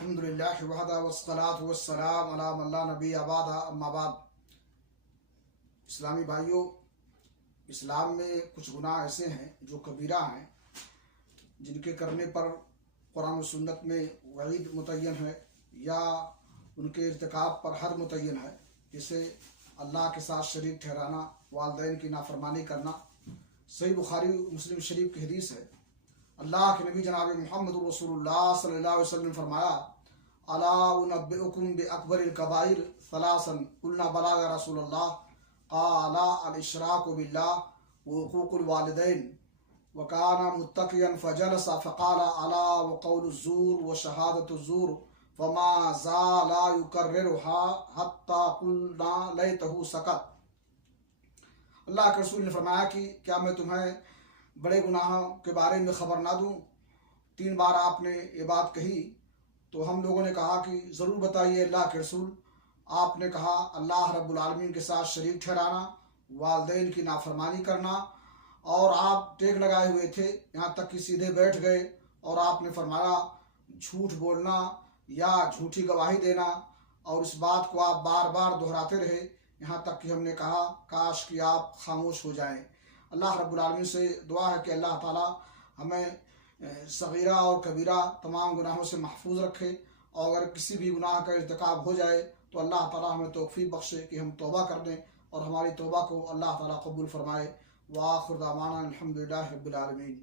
الحمدللہ وحدہ والصلاة والسلام علی من لا نبی بعد اما بعد۔ اسلامی بھائیوں، اسلام میں کچھ گناہ ایسے ہیں جو کبیرہ ہیں، جن کے کرنے پر قرآن و سنت میں وعید متعین ہے یا ان کے ارتکاب پر حد متعین ہے، جسے اللہ کے ساتھ شریک ٹھہرانا، والدین کی نافرمانی کرنا۔ صحیح بخاری مسلم شریف کی حدیث ہے، اللہ کے نبی جناب محمد رسول اللہ صلی اللہ علیہ وسلم نے فرمایا، الا انبئکم باکبر الکبائر ثلاثا قلنا بلی یا رسول اللہ قال الاشراک باللہ وحقوق الوالدین وکان متقیا فجلس فقال الا وقول الزور وشہادۃ الزور فما زال یکررها حتی قلنا لیتہ سکت۔ اللہ کے رسول نے فرمایا کہ کیا میں تمہیں بڑے گناہوں کے بارے میں خبر نہ دوں؟ 3 بار آپ نے یہ بات کہی تو ہم لوگوں نے کہا کہ ضرور بتائیے اللہ کے رسول۔ آپ نے کہا اللہ رب العالمین کے ساتھ شریک ٹھہرانا، والدین کی نافرمانی کرنا، اور آپ ٹیک لگائے ہوئے تھے یہاں تک کہ سیدھے بیٹھ گئے، اور آپ نے فرمایا جھوٹ بولنا یا جھوٹی گواہی دینا، اور اس بات کو آپ بار بار دہراتے رہے یہاں تک کہ ہم نے کہا کاش کہ آپ خاموش ہو جائیں۔ اللہ رب العالمین سے دعا ہے کہ اللہ تعالی ہمیں صغیرہ اور کبیرہ تمام گناہوں سے محفوظ رکھے، اور اگر کسی بھی گناہ کا ارتکاب ہو جائے تو اللہ تعالی ہمیں توفیق بخشے کہ ہم توبہ کر دیں، اور ہماری توبہ کو اللہ تعالی قبول فرمائے۔ وآخر دعوانا الحمدللہ رب العالمین۔